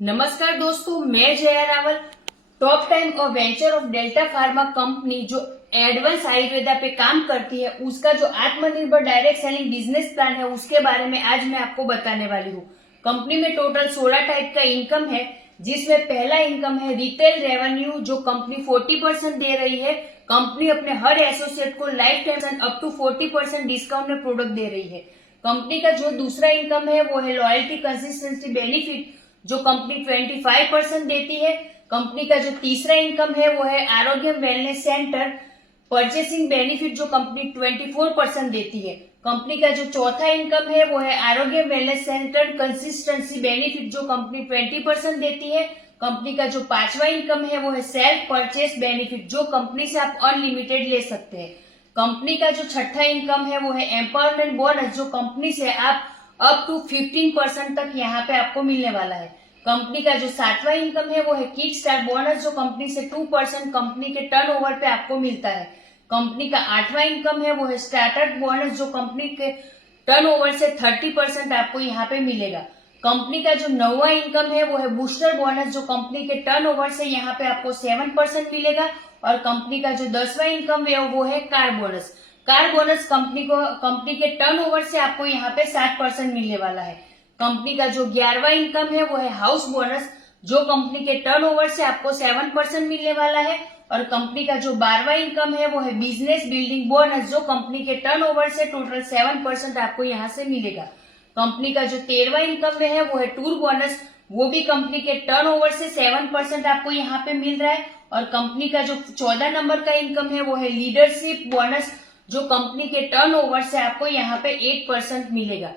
नमस्कार दोस्तों, मैं जया रावल। टॉप टाइम और venture of delta pharma company जो एडवांस आयुर्वेदा पे काम करती है, उसका जो आत्मनिर्भर डायरेक्ट सेलिंग बिजनेस प्लान है, उसके बारे में आज मैं आपको बताने वाली हूँ। कंपनी में टोटल 16 टाइप का इनकम है, जिसमें पहला इनकम है रिटेल रेवेन्यू, जो कंपनी 40% दे रही है। कंपनी अपने हर एसोसिएट को life time up to 40% discount में प्रोडक्ट दे रही है। कंपनी का जो दूसरा इनकम है वो है लॉयल्टी कंसिस्टेंसी बेनिफिट, जो कंपनी 25% देती है। कंपनी का जो तीसरा इनकम है वो है आरोग्य वेलनेस सेंटर परचेसिंग बेनिफिट, जो कंपनी 24% देती है। कंपनी का जो चौथा इनकम है वो है आरोग्य वेलनेस सेंटर कंसिस्टेंसी बेनिफिट, जो कंपनी 20% देती है। कंपनी का जो पांचवा इनकम है वो है सेल्फ परचेस बेनिफिट, जो कंपनी से आप अनलिमिटेड ले सकते हैं। कंपनी का जो छठा इनकम है वो है एम्पावरमेंट बोनस, जो कंपनी से आप अप टू 15% तक यहाँ पे आपको मिलने वाला है। कंपनी का जो सातवां इनकम है वो है किक स्टार्ट बोनस, जो कंपनी से 2% कंपनी के टर्नओवर पे आपको मिलता है। कंपनी का आठवां इनकम है वो है स्टार्टअप बोनस, जो कंपनी के टर्नओवर से 30% आपको यहाँ पे मिलेगा। कंपनी का जो नौवां इनकम है वो है बूस्टर बोनस, जो कंपनी के टर्नओवर से यहाँ पे आपको 7% मिलेगा। और कंपनी का जो 10वां इनकम है वो है car bonus. Car bonus company के टर्नओवर से आपको यहाँ पे 7% मिलने वाला है। कंपनी का जो 11वां इनकम है वो है हाउस बोनस, जो कंपनी के टर्नओवर से आपको 7% मिलने वाला है। और कंपनी का जो 12वां इनकम है वो है बिजनेस बिल्डिंग बोनस, जो कंपनी के टर्नओवर से टोटल 7% आपको यहाँ से मिलेगा। कंपनी का जो 13वां इनकम है वो है टूर बोनस, वो भी कंपनी के टर्नओवर से 7% आपको यहाँ पे मिल रहा है। और कंपनी का जो 14 नंबर का इनकम है वो है लीडरशिप बोनस, जो कंपनी के टर्नओवर से आपको यहाँ पे 8% मिलेगा।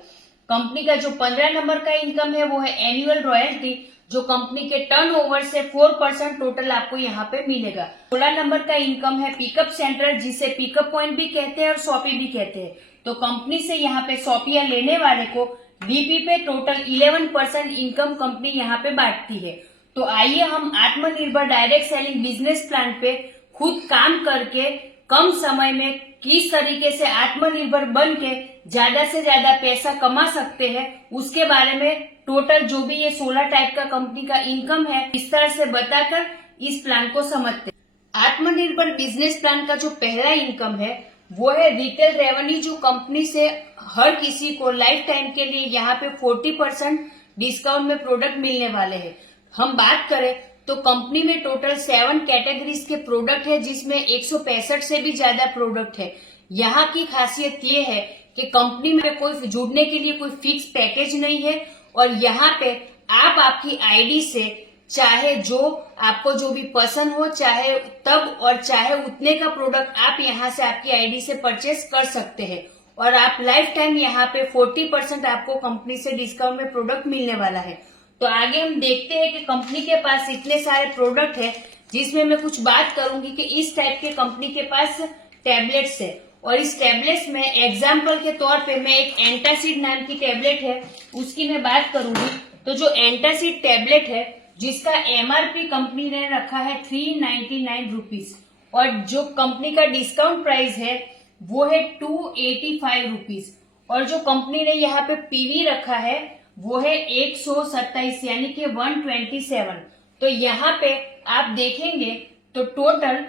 कंपनी का जो 15 नंबर का इनकम है वो है एनुअल रॉयल्टी, जो कंपनी के टर्नओवर से 4% टोटल आपको यहाँ पे मिलेगा। 16 नंबर का इनकम है पिकअप सेंटर, जिसे पिकअप पॉइंट भी कहते हैं और शॉपी भी कहते हैं। तो कंपनी से यहाँ पे शॉपियां लेने वाले को डीपी पे टोटल 11% इनकम कंपनी यहाँ पे बांटती है। तो आइए हम आत्मनिर्भर डायरेक्ट सेलिंग बिजनेस प्लान पे खुद काम करके कम समय में किस तरीके से आत्मनिर्भर बन के ज्यादा से ज्यादा पैसा कमा सकते हैं, उसके बारे में टोटल जो भी ये 16 टाइप का कंपनी का इनकम है, इस तरह से बताकर इस प्लान को समझते हैं। आत्मनिर्भर बिजनेस प्लान का जो पहला इनकम है वो है रिटेल रेवेन्यू, जो कंपनी से हर किसी को लाइफ टाइम के लिए यहाँ पे 40% डिस्काउंट में प्रोडक्ट मिलने वाले हैं। हम बात करें तो कंपनी में टोटल 7 कैटेगरीज के प्रोडक्ट है, जिसमें 165 से भी ज्यादा प्रोडक्ट है। यहाँ की खासियत ये है कि कंपनी में कोई जुड़ने के लिए कोई फिक्स पैकेज नहीं है, और यहाँ पे आप आपकी आईडी से चाहे जो आपको जो भी पसंद हो, चाहे तब और चाहे उतने का प्रोडक्ट आप यहाँ से आपकी आईडी से परचेस कर सकते हैं। और आप लाइफ टाइम यहाँ पे 40% आपको कंपनी से डिस्काउंट में प्रोडक्ट मिलने वाला है। तो आगे हम देखते हैं कि कंपनी के पास इतने सारे प्रोडक्ट है, जिसमें मैं कुछ बात करूंगी कि इस टाइप के कंपनी के पास टैबलेट्स है। और इस टैबलेट्स में एग्जाम्पल के तौर पे मैं एक एंटासिड नाम की टैबलेट है उसकी मैं बात करूंगी। तो जो एंटासिड टैबलेट है, जिसका एमआरपी कंपनी ने रखा है 399 रुपीज, और जो कंपनी का डिस्काउंट प्राइस है वो है 285 रुपीज, और जो कंपनी ने यहाँ पे पीवी रखा है वो है 127 यानी कि 127। तो यहाँ पे आप देखेंगे तो टोटल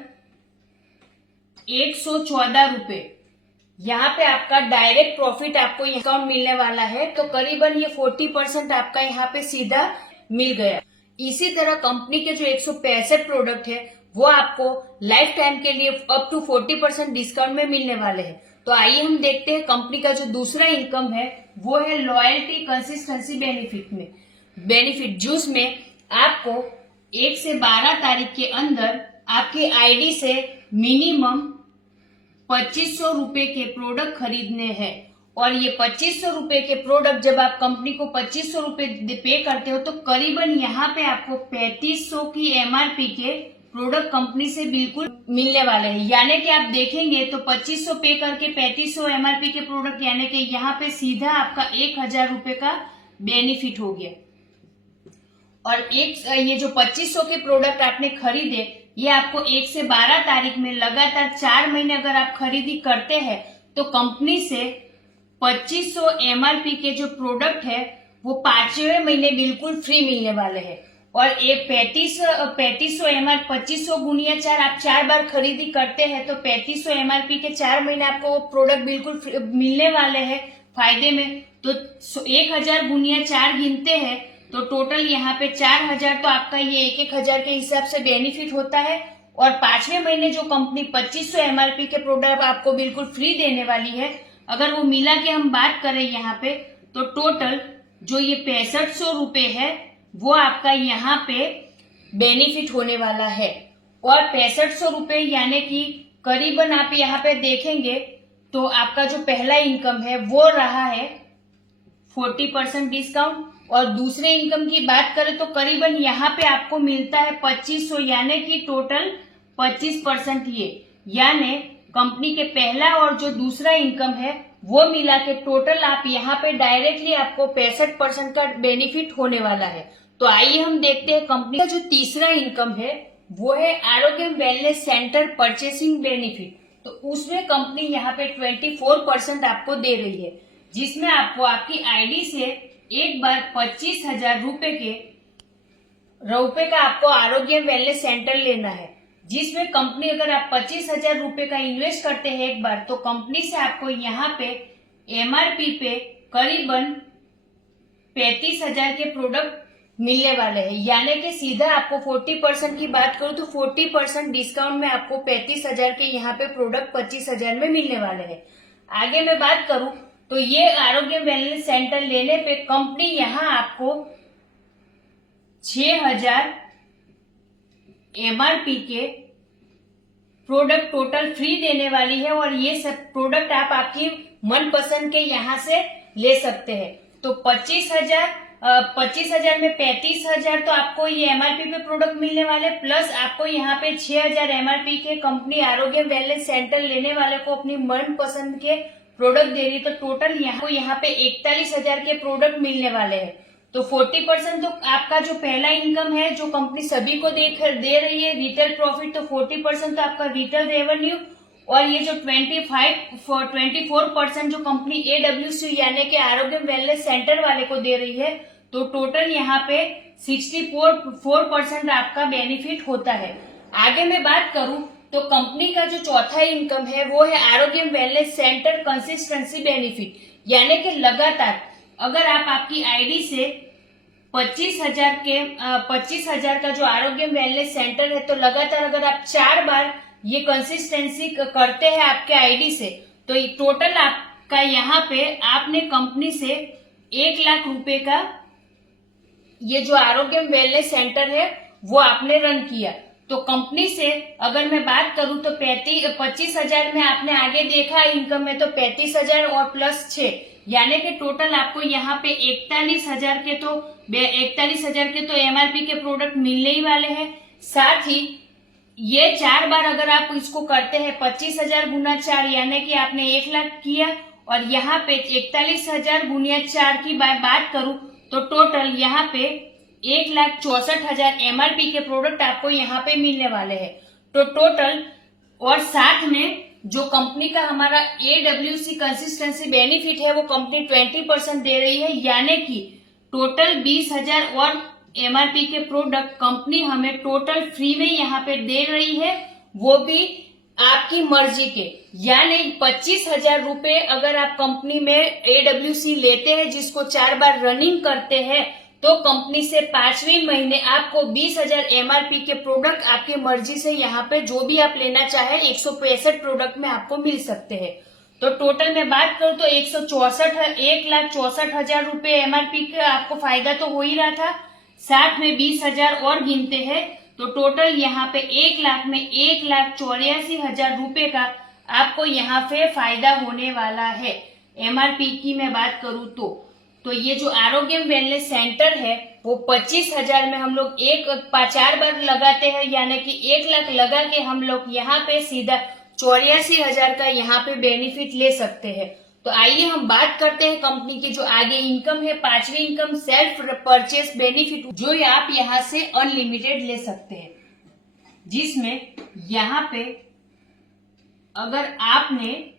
114 रुपए यहाँ पे आपका डायरेक्ट प्रॉफिट आपको डिस्काउंट मिलने वाला है। तो करीबन ये 40% आपका यहाँ पे सीधा मिल गया। इसी तरह कंपनी के जो 165 प्रोडक्ट है वो आपको लाइफ टाइम के लिए अप टू 40% डिस्काउंट में मिलने वाले हैं। तो आइए हम देखते हैं कंपनी का जो दूसरा इनकम है वो है लॉयल्टी कंसिस्टेंसी बेनिफिट, जिसमें आपको 1 से 12 तारीख के अंदर आपकी आईडी से मिनिमम 2500 रुपए के प्रोडक्ट खरीदने हैं। और ये 2500 रुपए के प्रोडक्ट जब आप कंपनी को 2500 रुपए पे करते हो, तो करीबन यहाँ पे आपको 3500 की एमआरपी के प्रोडक्ट कंपनी से बिल्कुल मिलने वाले हैं। यानी कि आप देखेंगे तो 2500 पे करके 3500 एमआरपी के प्रोडक्ट, यानी कि यहाँ पे सीधा आपका 1000 रुपए का बेनिफिट हो गया। और ये जो 2500 के प्रोडक्ट आपने खरीदे, ये आपको 1 से 12 तारीख में लगातार 4 महीने अगर आप खरीदी करते हैं, तो कंपनी से 2500 एमआरपी के जो प्रोडक्ट है वो 5वें महीने बिल्कुल फ्री मिलने वाले हैं। और ये 3500 एमआर 2500 गुणिया 4 आप 4 बार खरीदी करते हैं तो 3500 एमआरपी के 4 महीने आपको वो प्रोडक्ट बिल्कुल मिलने वाले हैं फायदे में। तो 1000 गुणिया 4 गिनते हैं तो टोटल यहाँ पे 4000, तो आपका ये 1000 के हिसाब से बेनिफिट होता है। और 5वें महीने जो कंपनी 2500 एमआरपी के प्रोडक्ट आपको बिल्कुल फ्री देने वाली है, अगर वो मिला के हम बात करें यहाँ पे तो टोटल जो ये 6500 रुपए है वो आपका यहाँ पे बेनिफिट होने वाला है। और 6500 रुपए यानी कि करीबन आप यहाँ पे देखेंगे तो आपका जो पहला इनकम है वो रहा है 40% डिस्काउंट, और दूसरे इनकम की बात करें तो करीबन यहाँ पे आपको मिलता है 2500 यानी कि टोटल 25% ये, यानी कंपनी के पहला और जो दूसरा इनकम है वो मिला के टोटल आप यहाँ पे डायरेक्टली आपको 65% का बेनिफिट होने वाला है। तो आइए हम देखते हैं कंपनी का जो तीसरा इनकम है वो है आरोग्य वेलनेस सेंटर परचेसिंग बेनिफिट। तो उसमें कंपनी यहाँ पे 24% आपको दे रही है, जिसमें आपको आपकी आईडी से एक बार 25,000 रुपए का आपको आरोग्य वेलनेस सेंटर लेना है, जिसमें कंपनी अगर आप 25,000 रुपए का इन्वेस्ट करते हैं एक बार तो कंपनी से आपको यहाँ पे एमआरपी पे करीबन 35,000 के प्रोडक्ट मिलने वाले हैं, यानी कि सीधा आपको 40% की बात करूं तो 40% डिस्काउंट में आपको 35,000 के यहाँ पे प्रोडक्ट 25,000 में मिलने वाले हैं। आगे मैं बात करूं तो ये आरोग्य वेलनेस सेंटर लेने पे कंपनी यहाँ आपको 6,000 एमआरपी के प्रोडक्ट टोटल फ्री देने वाली है, और ये सब प्रोडक्ट आप आपकी मनपसंद के यहाँ से ले सकते हैं। तो 25,000 में 35,000 तो आपको ये एमआरपी पे प्रोडक्ट मिलने वाले, प्लस आपको यहाँ पे 6,000 एमआरपी के कंपनी आरोग्य वेलनेस सेंटर लेने वाले को अपनी मनपसंद के प्रोडक्ट दे रही है। तो टोटल यहाँ पे 41,000 के प्रोडक्ट मिलने वाले हैं। तो 40% तो आपका जो पहला इनकम है जो कंपनी सभी को दे रही है रिटेल प्रॉफिट, तो 40% तो आपका रिटेल रेवेन्यू, और ये जो 24% जो कंपनी AWC यानी कि आरोग्य वेलनेस सेंटर वाले को दे रही है, तो टोटल यहाँ पे 64% आपका बेनिफिट होता है। आगे मैं बात करूं तो कंपनी का जो चौथा इनकम है वो है आरोग्य वेलनेस सेंटर कंसिस्टेंसी बेनिफिट, यानी कि लगातार अगर आप आपकी आईडी से 25,000 का जो आरोग्य वेलनेस सेंटर है तो लगातार अगर आप 4 बार ये कंसिस्टेंसी करते हैं आपके आईडी से तो टोटल आपका यहाँ पे आपने कंपनी से 1 लाख रुपए का ये जो आरोग्य वेलनेस सेंटर है वो आपने रन किया। तो कंपनी से अगर मैं बात करूं तो 25,000 में आपने आगे देखा इनकम में तो 35,000 और प्लस 6 यानी कि टोटल आपको यहाँ पे 41,000 के तो एमआरपी के प्रोडक्ट मिलने ही वाले हैं। साथ ही ये 4 बार अगर आप इसको करते हैं 25,000 गुना 4 यानी कि आपने 1 लाख किया, और यहाँ पे 41,000 गुना 4 की बात करूं तो टोटल यहाँ पे 1,64,000 एमआरपी के प्रोडक्ट आपको यहाँ पे मिलने वाले हैं। तो टोटल और साथ में जो कंपनी का हमारा AWC कंसिस्टेंसी बेनिफिट है वो कंपनी 20% दे रही है, यानी कि टोटल 20,000 और एमआरपी के प्रोडक्ट कंपनी हमें टोटल फ्री में यहाँ पे दे रही है, वो भी आपकी मर्जी के। यानी 25,000 रुपए अगर आप कंपनी में AWC लेते हैं जिसको 4 बार रनिंग करते हैं तो कंपनी से 5वें महीने आपको 20,000 एमआरपी के प्रोडक्ट आपकी मर्जी से यहाँ पे जो भी आप लेना चाहे 165 प्रोडक्ट में आपको मिल सकते हैं। तो टोटल में बात करूं तो 1,64,000 रुपए एमआरपी का आपको फायदा तो हो ही रहा था, साथ में 20,000 और गिनते हैं तो टोटल यहाँ पे 1 लाख में 1,84,000 रुपए का आपको यहाँ पे फायदा होने वाला है। एमआरपी की मैं बात करूं तो ये जो आरोग्य वेलनेस सेंटर है वो 25,000 में हम लोग 4 बार लगाते हैं, यानी कि 1 लाख लगा के हम लोग यहाँ पे सीधा 84,000 का यहाँ पे बेनिफिट ले सकते हैं। तो आइए हम बात करते हैं कंपनी की जो आगे इनकम है, 5वीं इनकम सेल्फ परचेस बेनिफिट, जो आप यहाँ से अनलिमिटेड ले सकते हैं, जिसमें यहाँ पे अगर आपने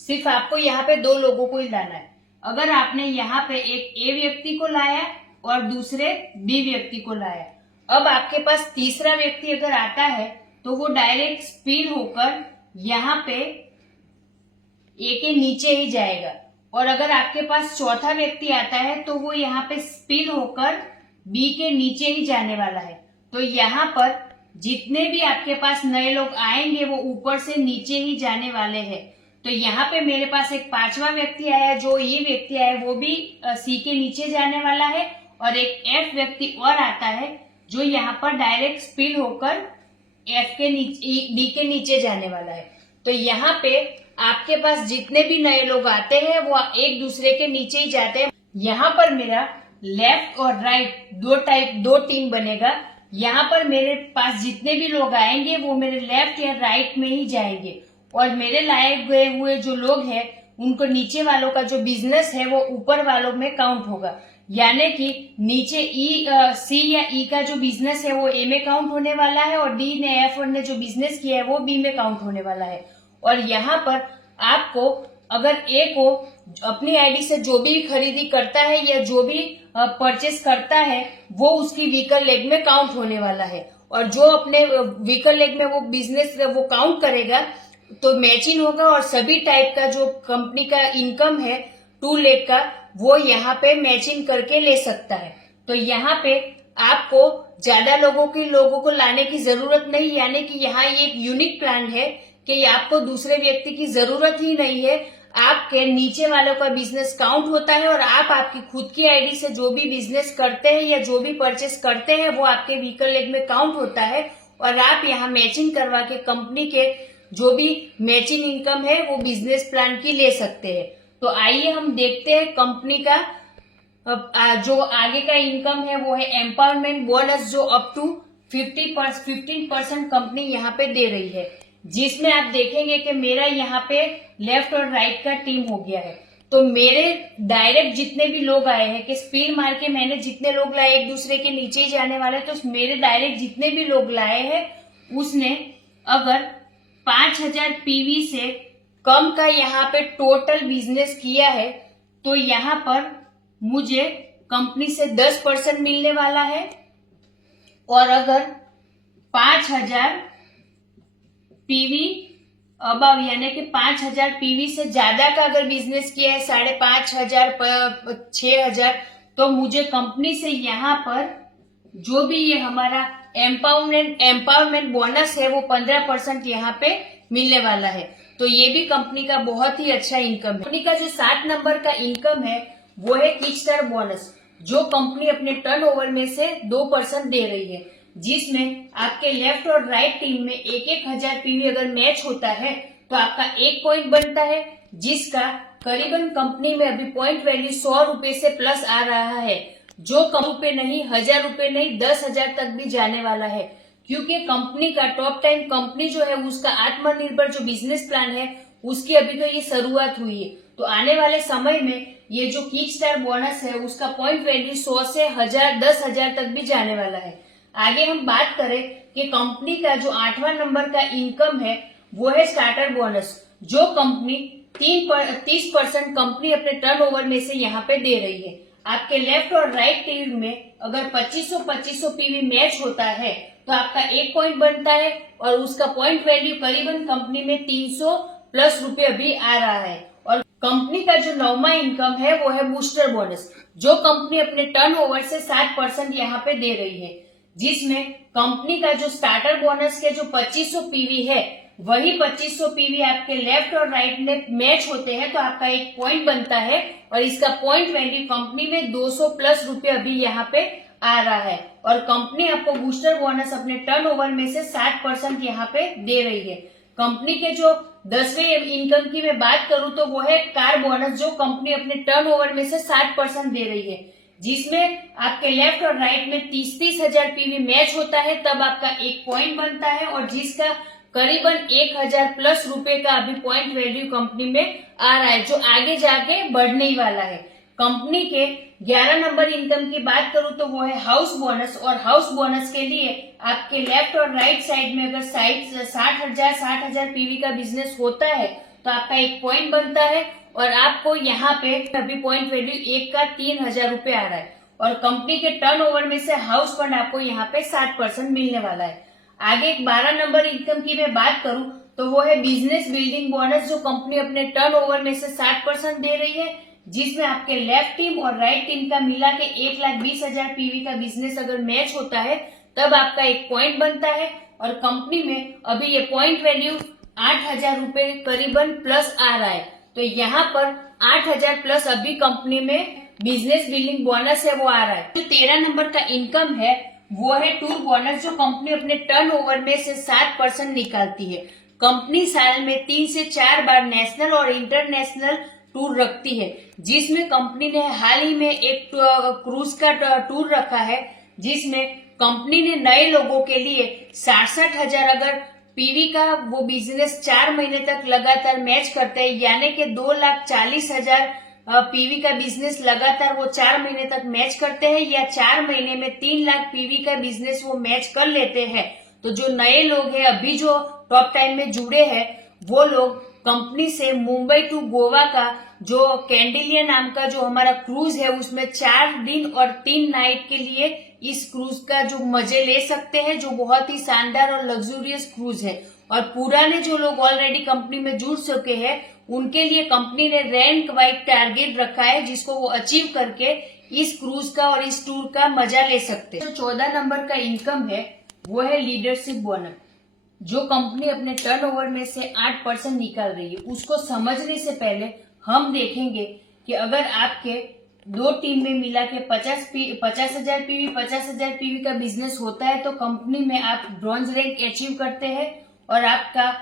सिर्फ आपको यहाँ पे 2 लोगों को ही लाना है। अगर आपने यहाँ पे एक ए व्यक्ति को लाया और दूसरे बी व्यक्ति को लाया, अब आपके पास तीसरा व्यक्ति अगर आता है तो वो डायरेक्ट स्पिल होकर यहाँ पे ए के नीचे ही जाएगा, और अगर आपके पास चौथा व्यक्ति आता है तो वो यहाँ पे स्पिल होकर बी के नीचे ही जाने वाला है। तो यहाँ पर जितने भी आपके पास नए लोग आएंगे वो ऊपर से नीचे ही जाने वाले हैं। तो यहाँ पे मेरे पास एक पांचवा व्यक्ति आया, जो ये व्यक्ति आया वो भी सी के नीचे जाने वाला है, और एक एफ व्यक्ति और आता है जो यहाँ पर डायरेक्ट स्पिल होकर एफ के नीचे डी के नीचे जाने वाला है। तो यहाँ पे आपके पास जितने भी नए लोग आते हैं वो एक दूसरे के नीचे ही जाते हैं। यहाँ पर मेरा लेफ्ट और राइट दो टीम बनेगा। यहाँ पर मेरे पास जितने भी लोग आएंगे वो मेरे लेफ्ट या राइट में ही जाएंगे, और मेरे लाए गए हुए जो लोग हैं उनको नीचे वालों का जो बिजनेस है वो ऊपर वालों में काउंट होगा। यानी कि नीचे सी या ई का जो बिजनेस है वो ए में काउंट होने वाला है, और डी ने एफ ने जो बिजनेस किया है वो बी में काउंट होने वाला है। और यहाँ पर आपको अगर ए को अपनी आईडी से जो भी खरीदी करता है या जो भी परचेस करता है वो उसकी वीकर लेग में काउंट होने वाला है, और जो अपने वीकर लेग में वो बिजनेस वो काउंट करेगा तो मैचिंग होगा, और सभी टाइप का जो कंपनी का इनकम है 2 लाख का वो यहाँ पे मैचिंग करके ले सकता है। तो यहाँ पे आपको ज्यादा लोगों को लाने की जरूरत नहीं, यानी कि यहाँ ये एक यूनिक प्लान है कि आपको दूसरे व्यक्ति की जरूरत ही नहीं है। आपके नीचे वालों का बिजनेस काउंट होता है, और आप आपकी खुद की आईडी से जो भी बिजनेस करते हैं या जो भी परचेस करते हैं वो आपके व्हीकल लेग में काउंट होता है, और आप यहाँ मैचिंग करवा के कंपनी के जो भी मैचिंग इनकम है वो बिजनेस प्लान की ले सकते हैं। तो आइए हम देखते हैं कंपनी का जो आगे का इनकम है वो है एम्पावरमेंट बोनस, जो अप टू 15% कंपनी यहाँ पे दे रही है, जिसमें आप देखेंगे कि मेरा यहाँ पे लेफ्ट और राइट का टीम हो गया है। तो मेरे डायरेक्ट जितने भी लोग आए हैं कि स्पिल मार के मैंने जितने लोग लाए एक दूसरे के नीचे ही जाने वाले, तो मेरे डायरेक्ट जितने भी लोग लाए हैं उसने अगर 5000 पीवी से कम का यहाँ पे टोटल बिजनेस किया है तो यहाँ पर मुझे कंपनी से 10% मिलने वाला है, और अगर 5000 पीवी अबव यानी कि 5000 पीवी से ज्यादा का अगर बिजनेस किया है 5500 6000 तो मुझे कंपनी से यहाँ पर जो भी ये हमारा एम्पावरमेंट बोनस है वो 15% यहाँ पे मिलने वाला है। तो ये भी कंपनी का बहुत ही अच्छा इनकम है। कंपनी का जो 7 नंबर का इनकम है वो है किक स्टार्ट बोनस, जो कंपनी अपने टर्नओवर में से 2% दे रही है, जिसमें आपके लेफ्ट और राइट टीम में 1000 पीवी अगर मैच होता है तो आपका 1 पॉइंट बनता है, जिसका करीबन कंपनी में अभी पॉइंट वैल्यू 100 रुपए से प्लस आ रहा है, जो कम रुपए नहीं 1000 रुपए नहीं 10,000 तक भी जाने वाला है। क्योंकि कंपनी का टॉप 10 कंपनी जो है उसका आत्मनिर्भर जो बिजनेस प्लान है उसकी अभी तो ये शुरुआत हुई है। तो आने वाले समय में ये जो किक स्टार बोनस है उसका पॉइंट वैल्यू 100 से 1000 10,000 तक भी जाने वाला है। आगे हम बात करें कि कंपनी का जो 8वां नंबर का इनकम है वो है स्टार्टर बोनस, जो कंपनी 30% कंपनी अपने टर्नओवर में से यहाँ पे दे रही है। आपके लेफ्ट और राइट टीम में अगर 2500 पीवी मैच होता है तो आपका 1 पॉइंट बनता है, और उसका पॉइंट वैल्यू करीबन कंपनी में 300 प्लस रुपए अभी आ रहा है। और कंपनी का जो 9वां इनकम है वो है बूस्टर बोनस, जो कंपनी अपने टर्नओवर से 7% यहाँ पे दे रही है, जिसमें कंपनी का जो स्टार्टर बोनस के जो 2500 पीवी है वही 2500 पीवी आपके लेफ्ट और राइट में मैच होते हैं तो आपका 1 पॉइंट बनता है, और इसका पॉइंट वैल्यू कंपनी में 200 प्लस रुपए अभी यहाँ पे आ रहा है। और कंपनी आपको बूस्टर बोनस अपने टर्नओवर में से 7% यहाँ पे दे रही है। कंपनी के जो 10वें इनकम की मैं बात करूं तो वो है कार बोनस, जो कंपनी अपने टर्नओवर में से 60% दे रही है, जिसमें आपके लेफ्ट और राइट में 30,000 पीवी मैच होता है तब आपका 1 पॉइंट बनता है, और जिसका करीबन 1000 प्लस रुपए का अभी पॉइंट वैल्यू कंपनी में आ रहा है, जो आगे जाके बढ़ने ही वाला है। कंपनी के 11 नंबर इनकम की बात करूं तो वो है हाउस बोनस, और हाउस बोनस के लिए आपके लेफ्ट और राइट साइड में अगर 60,000 पीवी का बिजनेस होता है तो आपका 1 पॉइंट बनता है, और आपको यहाँ पे अभी पॉइंट वैल्यू 1 का 3,000 रुपए आ रहा है और कंपनी के टर्नओवर में से हाउस फंड आपको यहाँ पे 60% मिलने वाला है। आगे एक 12 नंबर इनकम की मैं बात करूं तो वो है बिजनेस बिल्डिंग बोनस, जो कंपनी अपने टर्नओवर में से 60% दे रही है, जिसमें आपके लेफ्ट टीम और राइट टीम का मिला के 1,20,000 पीवी का बिजनेस अगर मैच होता है तब आपका एक पॉइंट बनता है और कंपनी में अभी ये पॉइंट वैल्यू 8,000 रुपए करीबन प्लस आ रहा है। तो यहाँ पर 8,000 प्लस अभी कंपनी में बिजनेस बिल्डिंग बोनस है वो आ रहा है। जो 13 नंबर का इनकम है वो है टूर बोनस, जो कंपनी अपने टर्नओवर में से 7% निकालती है। कंपनी साल में 3 से 4 बार नेशनल और इंटरनेशनल टूर रखती है, जिसमें कंपनी ने हाल ही में एक क्रूज का टूर रखा है, जिसमें कंपनी ने नए लोगों के लिए 67,000 अगर पीवी का वो बिजनेस 4 महीने तक लगातार मैच करते हैं, यानी कि 2,40,000 पीवी का बिजनेस लगातार वो 4 महीने तक मैच करते हैं या 4 महीने में 3 लाख पीवी का बिजनेस वो मैच कर लेते हैं, तो जो नए लोग हैं अभी जो टॉप 10 में जुड़े हैं वो लोग कंपनी से मुंबई टू गोवा का जो कैंडिलिया नाम का जो हमारा क्रूज है उसमें 4 दिन और 3 नाइट के लिए इस क्रूज का जो मजे ले सकते हैं, जो बहुत ही शानदार और लग्जूरियस क्रूज है। और पुराने जो लोग ऑलरेडी कंपनी में जुड़ चुके हैं उनके लिए कंपनी ने रैंक वाइज टारगेट रखा है, जिसको वो अचीव करके इस क्रूज का और इस टूर का मजा ले सकते हैं। जो 14 नंबर का इनकम है वो है लीडरशिप बोनस, जो कंपनी अपने टर्नओवर में से 8% निकाल रही है। उसको समझने से पहले हम देखेंगे कि अगर आपके दो टीम में मिला के 50,000 पीवी 50,000 पीवी का बिजनेस होता है तो कंपनी में आप ब्रॉन्ज रैंक अचीव करते हैं, और आपका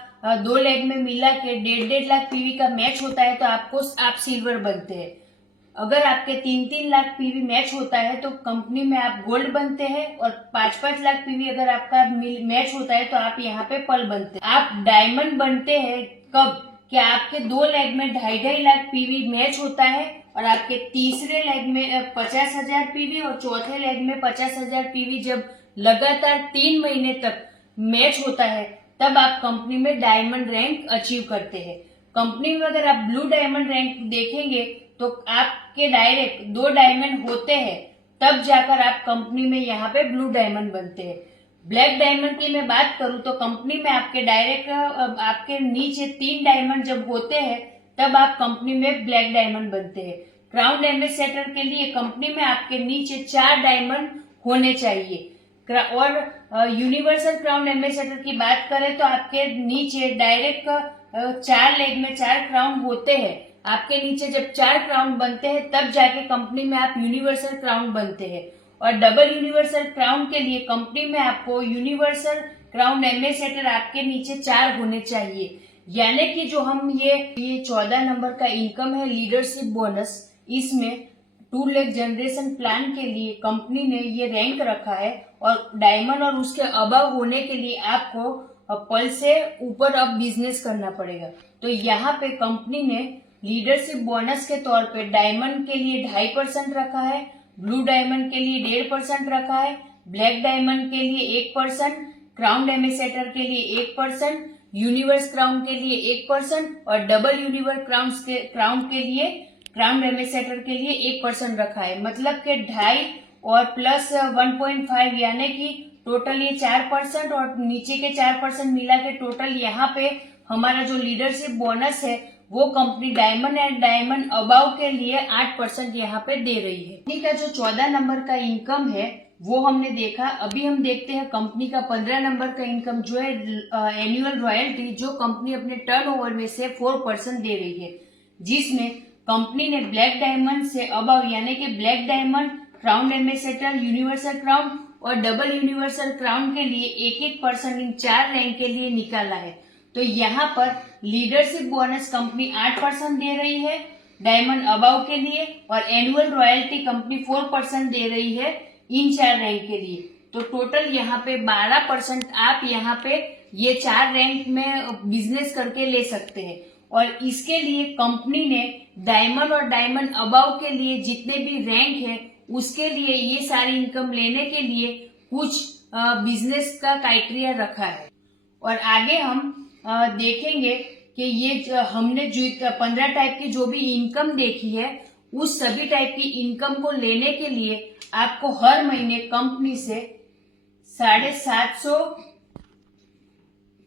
2 लेग में मिला के 1.5 लाख पीवी का मैच होता है तो आप सिल्वर बनते हैं। अगर आपके 3-3 लाख पीवी मैच होता है तो कंपनी में आप गोल्ड बनते हैं, और 5-5 लाख पीवी अगर आपका मैच होता है तो आप यहाँ पे पर्ल बनते हैं। आप डायमंड बनते हैं कब? क्या आपके 2 लेग में 2.5 लाख पीवी मैच होता है और आपके तीसरे लेग में 50,000 पीवी और चौथे लेग में 50,000 पीवी जब लगातार 3 महीने तक मैच होता है तब आप कंपनी में डायमंड रैंक अचीव करते हैं। कंपनी में अगर आप ब्लू डायमंड रैंक देखेंगे तो आपके डायरेक्ट 2 डायमंड होते हैं, तब जाकर आप कंपनी में यहाँ पे ब्लू डायमंड बनते हैं। ब्लैक डायमंड की मैं बात करूं तो कंपनी में आपके डायरेक्ट आपके नीचे 3 डायमंड जब होते हैं तब आप कंपनी में ब्लैक डायमंड बनते हैं। क्राउन एम्बेसडर के लिए कंपनी में आपके नीचे 4 डायमंड होने चाहिए, और यूनिवर्सल क्राउन एम्बेसडर की बात करें तो आपके नीचे डायरेक्ट 4 लेग में 4 क्राउन होते हैं। आपके नीचे जब 4 क्राउन बनते हैं तब जाके कंपनी में आप यूनिवर्सल क्राउन बनते हैं। और डबल यूनिवर्सल क्राउन के लिए कंपनी में आपको यूनिवर्सल क्राउन एम्बेसडर आपके नीचे 4 होने चाहिए। यानी कि जो हम ये 14 नंबर का इनकम है लीडरशिप बोनस, इसमें 2 लाख जनरेशन प्लान के लिए कंपनी ने ये रैंक रखा है, और डायमंड और उसके अबव होने के लिए आपको पर्ल से ऊपर अब बिजनेस करना पड़ेगा। तो यहाँ पे कंपनी ने लीडरशिप बोनस के तौर पे डायमंड के लिए 2.5% रखा है, ब्लू डायमंड के लिए 1.5% रखा है, ब्लैक डायमंड के लिए 1%, क्राउन एम्बेसडर के लिए 1%, यूनिवर्स क्राउन के लिए 1% और डबल यूनिवर्स क्राउन के लिए क्राउन एम्बेसडर के लिए 1% रखा है। मतलब कि 2.5 और प्लस 1.5 यानी कि टोटल ये 4% और नीचे के 4% मिला के टोटल यहाँ पे हमारा जो लीडरशिप बोनस है वो company diamond and diamond above के लिए 8% यहाँ पे दे रही है। कंपनी का जो 14 नंबर का इनकम है वो हमने देखा। अभी हम देखते हैं कंपनी का 15 नंबर का इनकम जो है एनुअल रॉयल्टी, जो कंपनी अपने टर्नओवर में से 4% दे रही है, जिसमें कंपनी ने ब्लैक डायमंड से अबाव यानी कि black diamond, crown ambassador, universal crown और डबल यूनिवर्सल क्राउन के लिए 1-1% इन 4 रैंक के लिए निकाला है। तो यहाँ पर लीडरशिप बोनस कंपनी 8% दे रही है डायमंड अबाव के लिए, और एनुअल रॉयल्टी कंपनी 4% दे रही है इन 4 रैंक के लिए। तो टोटल यहाँ पे 12% आप यहाँ पे ये 4 रैंक में बिजनेस करके ले सकते हैं। और इसके लिए कंपनी ने डायमंड और डायमंड अबाव के लिए जितने भी रैंक है उसके लिए ये सारी इनकम लेने के लिए कुछ बिजनेस का क्राइटेरिया रखा है। और आगे हम देखेंगे कि ये हमने जो 15 टाइप की जो भी इनकम देखी है, उस सभी टाइप की इनकम को लेने के लिए आपको हर महीने कंपनी से 750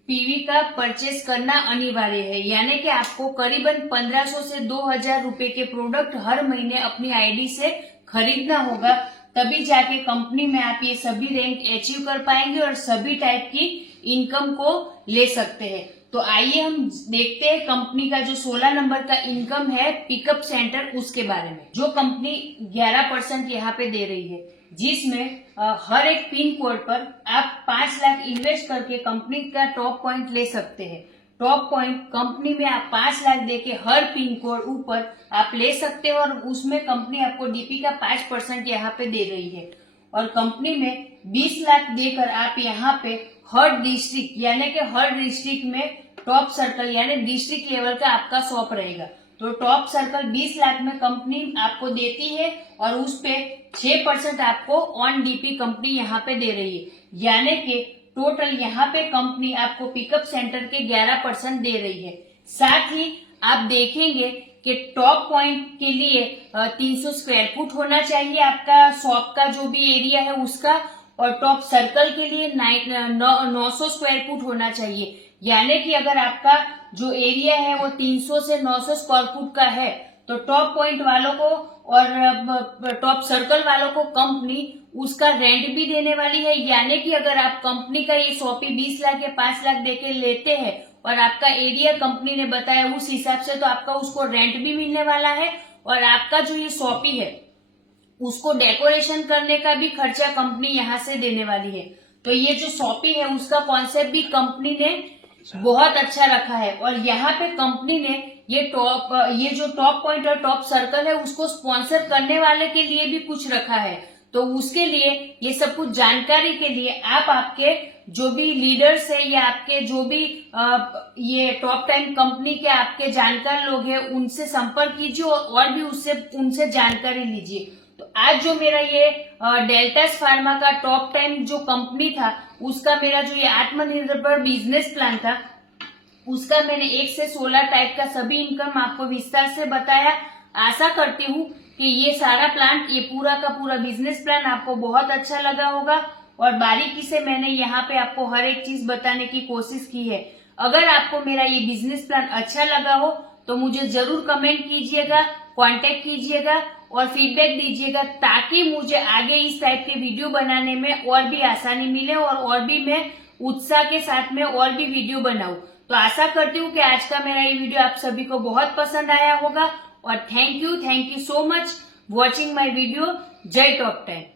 पीवी का परचेस करना अनिवार्य है। यानी कि आपको करीबन 1500 से 2000 रुपए के प्रोडक्ट हर महीने अपनी आईडी से खरीदना होगा, तभी जाके कंपनी में आप ये सभी रैंक अचीव कर पाएंगे और सभी टाइप की इनकम को ले सकते हैं। तो आइए हम देखते हैं कंपनी का जो 16 नंबर का इनकम है पिकअप सेंटर, उसके बारे में। जो कंपनी 11% यहाँ पे दे रही है, जिसमें हर एक पिन कोड पर आप 5 लाख इन्वेस्ट करके कंपनी का टॉप पॉइंट ले सकते हैं। टॉप पॉइंट कंपनी में आप 5 लाख देके हर पिन कोड ऊपर आप ले सकते हो और उसमें कंपनी आपको डीपी का 5% यहाँ पे दे रही है। और कंपनी में 20 लाख देकर आप यहाँ पे हर डिस्ट्रिक्ट यानी कि हर डिस्ट्रिक्ट में टॉप सर्कल यानी डिस्ट्रिक्ट लेवल का आपका शॉप रहेगा। तो टॉप सर्कल 20 लाख में कंपनी आपको देती है और उस पे 6% आपको ऑन डीपी कंपनी यहाँ पे दे रही है। यानी कि टोटल यहाँ पे कंपनी आपको पिकअप सेंटर के 11% दे रही है। साथ ही आप देखेंगे कि टॉप पॉइंट के लिए 300 स्क्वायर फुट होना चाहिए आपका शॉप का जो भी एरिया है उसका, और टॉप सर्कल के लिए 900 स्क्वायर फुट होना चाहिए। यानी कि अगर आपका जो एरिया है वो 300 से 900 स्क्वायर फुट का है, तो टॉप पॉइंट वालों को और टॉप सर्कल वालों को कंपनी उसका रेंट भी देने वाली है। यानी कि अगर आप कंपनी का ये शॉप ही 20 लाख या 5 लाख देके लेते हैं और आपका एरिया कंपनी ने बताया उस हिसाब से, तो आपका उसको रेंट भी मिलने वाला है और आपका जो ये शॉपी है उसको डेकोरेशन करने का भी खर्चा कंपनी यहाँ से देने वाली है। तो ये जो शॉपी है उसका कॉन्सेप्ट भी कंपनी ने बहुत अच्छा रखा है। और यहाँ पे कंपनी ने ये जो टॉप पॉइंट और टॉप सर्कल है उसको स्पॉन्सर करने वाले के लिए भी कुछ रखा है। तो उसके लिए ये सब कुछ जानकारी के लिए आप आपके जो भी लीडर्स है या आपके जो भी ये टॉप 10 कंपनी के आपके जानकार लोग हैं उनसे संपर्क कीजिए और भी उनसे जानकारी लीजिए। तो आज जो मेरा ये डेल्टास फार्मा का टॉप 10 जो कंपनी था उसका मेरा जो ये आत्मनिर्भर बिजनेस प्लान था उसका मैंने 1 से 16 टाइप का सभी इनकम आपको विस्तार से बताया। आशा करती हूँ कि ये सारा प्लान, ये पूरा का पूरा बिजनेस प्लान आपको बहुत अच्छा लगा होगा और बारीकी से मैंने यहाँ पे आपको हर एक चीज बताने की कोशिश की है। अगर आपको मेरा ये बिजनेस प्लान अच्छा लगा हो तो मुझे जरूर कमेंट कीजिएगा, कांटेक्ट कीजिएगा और फीडबैक दीजिएगा, ताकि मुझे आगे इस टाइप के वीडियो बनाने में और भी आसानी मिले और भी मैं उत्साह के साथ में और भी वीडियो बनाऊं। तो आशा करती हूँ कि आज का मेरा ये वीडियो आप सभी को बहुत पसंद आया होगा और thank you so much watching my video. जय टॉप 10।